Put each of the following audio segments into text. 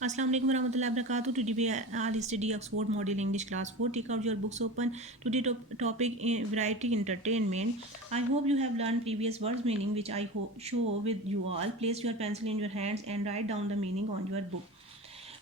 Assalamu alaikum warahmatullahi wabarakatuh. Today we are study Oxford Model English Class 4. Take out your books open. Today topic variety entertainment. I hope you have learned previous words meaning which I show with you all. Place your pencil in your hands and write down the meaning on your book.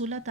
16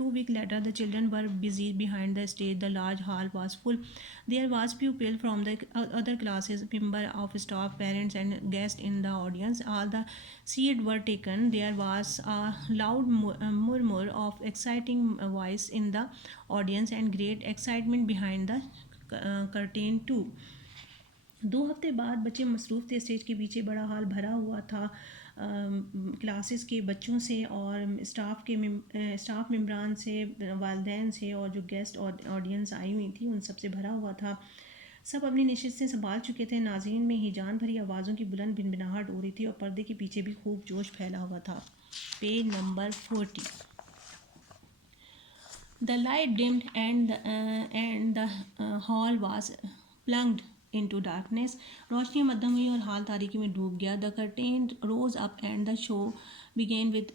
2 weeks later the children were busy behind the stage. The large hall was full. There was pupil from the other classes, member of staff, parents and guests in the audience. All the seats were taken. There was a loud murmur of exciting voice in the audience and great excitement behind the curtain too. 2 ہفتے بعد بچے مصروف تھے. Stage کے پیچھے بڑا hall بھرا ہوا تھا کلاسز کے بچوں سے اور اسٹاف ممبران سے, والدین سے, اور جو گیسٹ آڈینس آئی ہوئی تھی ان سب سے بھرا ہوا تھا. سب اپنی نشستیں سنبھال چکے تھے. ناظرین میں ہی جان بھری آوازوں کی بلند بنبناہٹ ہو رہی تھی اور پردے کے پیچھے بھی خوب جوش پھیلا ہوا تھا. Page number 40. The light dimmed and the hall was plunged into darkness. روشنی مدھم ہوئی اور حال تاریکی میں ڈوب گیا. The curtain rose up and the show began with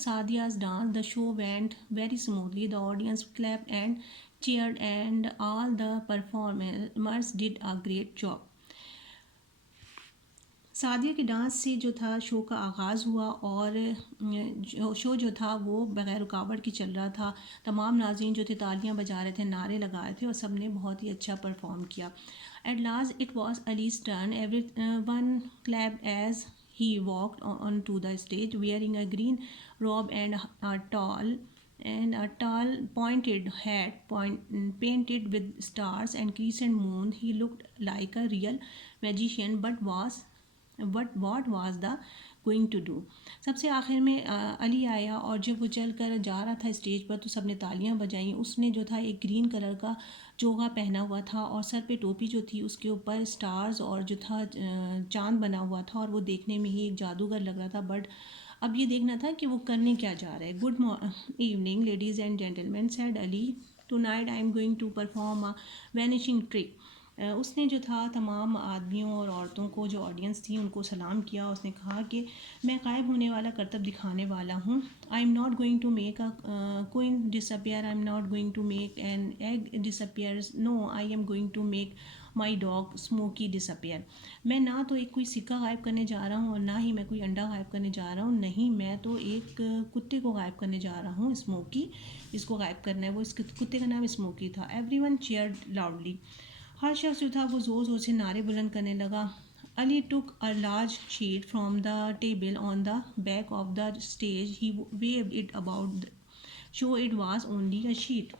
Sadia's dance. The show went very smoothly. The audience clapped and cheered and all the performers did a great job. Sadia کے dance سے جو تھا شو کا آغاز ہوا اور شو جو تھا وہ بغیر رکاوٹ کی چل رہا تھا. تمام ناظرین جو تھے تالیاں بجا رہے تھے, نعرے لگا رہے تھے اور سب نے بہت ہی اچھا پرفارم کیا. At last it was Ali's turn. Everyone clapped as he walked onto the stage wearing a green robe and a tall pointed hat painted with stars and crescent moon. He looked like a real magician, but what was the going to do. سب سے آخر میں علی آیا اور جب وہ چل کر جا رہا تھا اسٹیج پر تو سب نے تالیاں بجائیں. اس نے جو تھا ایک گرین کلر کا چوغا پہنا ہوا تھا اور سر پہ ٹوپی جو تھی اس کے اوپر اسٹارز اور جو تھا چاند بنا ہوا تھا اور وہ دیکھنے میں ہی ایک جادوگر لگ رہا تھا. بٹ اب یہ دیکھنا تھا کہ وہ کرنے کیا جا رہا ہے. Good evening ladies and gentleman said Ali. Tonight I am going to perform vanishing trick. اس نے جو تھا تمام آدمیوں اور عورتوں کو جو آڈینس تھی ان کو سلام کیا. اس نے کہا کہ میں غائب ہونے والا کرتب دکھانے والا ہوں. I am not going to make a coin disappear. I am not going to make an egg disappear. No, I am going to make my dog Smokey disappear. میں نہ تو ایک کوئی سکہ غائب کرنے جا رہا ہوں اور نہ ہی میں کوئی انڈا غائب کرنے جا رہا ہوں. نہیں, میں تو ایک کتے کو غائب کرنے جا رہا ہوں. اسموکی اس کو غائب کرنا ہے. وہ اس کتے کا نام اسموکی تھا. Everyone cheered loudly. ہر شخص جو تھا وہ زور زور سے نعرے بلند کرنے لگا. علی took a large sheet from the table on the back of the stage. He waved it about show it was only a sheet.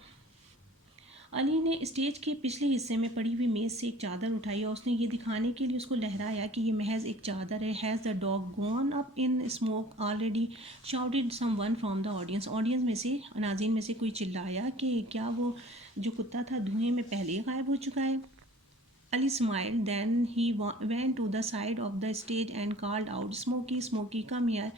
علی نے اسٹیج کے پچھلے حصے میں پڑی ہوئی میز سے ایک چادر اٹھائی اور اس نے یہ دکھانے کے لیے اس کو لہرایا کہ یہ محض ایک چادر ہے. Has the dog gone up in smoke already? shouted someone from the audience. Audience میں سے, ناظرین میں سے کوئی چلایا کہ کیا وہ جو کتا تھا دھوئیں میں پہلے ہی غائب ہو چکا ہے. Ali smiled. Then he went to the side of the stage and called out, Smokey, Smokey, come here.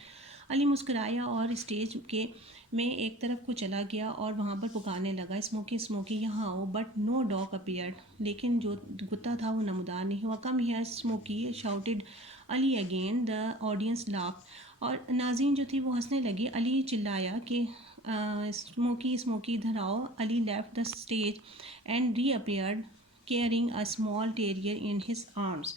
علی مسکرایا اور اسٹیج کے میں ایک طرف کو چلا گیا اور وہاں پر پکارنے لگا, اسموکی اسموکی یہاں آؤ. But no dog appeared. لیکن جو کتا تھا وہ نمودار نہیں ہوا. Come here Smoky shouted Ali again. The audience laugh. اور ناظرین جو تھی وہ ہنسنے لگی. علی چلایا کہ اسموکی اسموکی ادھر آؤ. Ali left the stage and reappeared carrying a small terrier in his arms.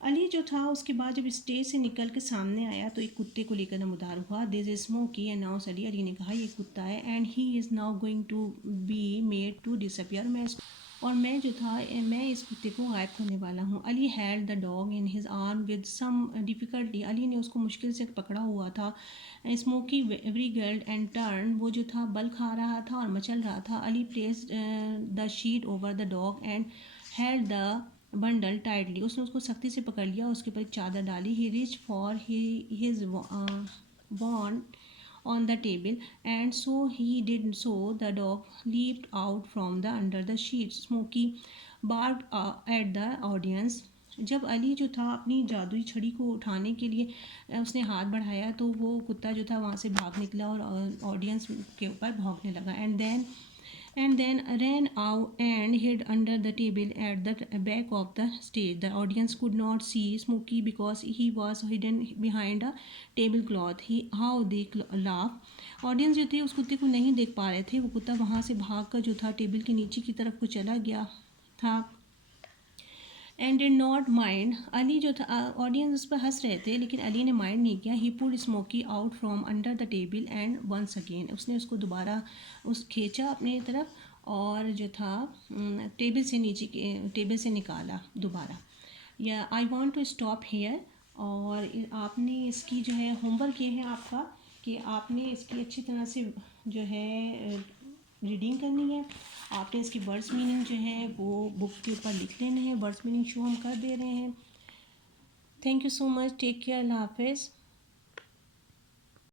Ali جو تھا اس کے بعد جب اسٹیج سے نکل کے سامنے آیا تو ایک کتے کو لے کر نمودار ہوا. This is Smokey announced علی. علی نے کہا یہ کتا ہے. And he is now going to be made to disappear. میں جو تھا میں اس کتے کو غائب کرنے والا ہوں. علی held the dog in his arm with some difficulty. علی نے اس کو مشکل سے پکڑا ہوا تھا. Smoky wriggled and turned. وہ جو تھا بل کھا رہا تھا اور مچل رہا تھا. علی placed the sheet over the dog and held the bundle tightly. اس نے اس کو سختی سے پکڑ لیا اور اس کے اوپر ایک چادر ڈالی. He reached for his wand on the table and so he did so. The dog leaped out from the under the sheet. Smokey barked at the audience جب علی جو تھا اپنی جادوئی چھڑی کو اٹھانے کے لیے اس نے ہاتھ بڑھایا تو وہ کتا جو تھا وہاں سے بھاگ نکلا اور آڈینس کے اوپر بھونکنے لگا. And then ran out and hid under the table at the back of the stage. The audience could not see Smokey because he was hidden behind a tablecloth. How they laughed. Audience جو تھی اس کتے کو نہیں دیکھ پا رہے تھے. وہ کتا وہاں سے بھاگ کر جو تھا ٹیبل کے نیچے کی طرف کو چلا گیا تھا. And did not mind. Ali جو تھا آڈینس اس پر ہنس رہے تھے لیکن علی نے مائنڈ نہیں کیا. He pulled smokey out from under the table and once again. اس نے اس کو دوبارہ کھینچا اپنی طرف اور جو تھا ٹیبل سے نیچے ٹیبل سے نکالا دوبارہ. یا I want to stop here. اور آپ نے اس کی جو ہے ہوم ورک یہ ہے آپ کا کہ آپ نے اس کی اچھی طرح سے جو ہے ریڈنگ کرنی ہے. آپ نے اس کی ورڈس میننگ جو ہے وہ بک کے اوپر لکھ لینے ہیں. ورڈس میننگ شو ہم کر دے رہے ہیں. Thank you so much. Take care. Allah حافظ.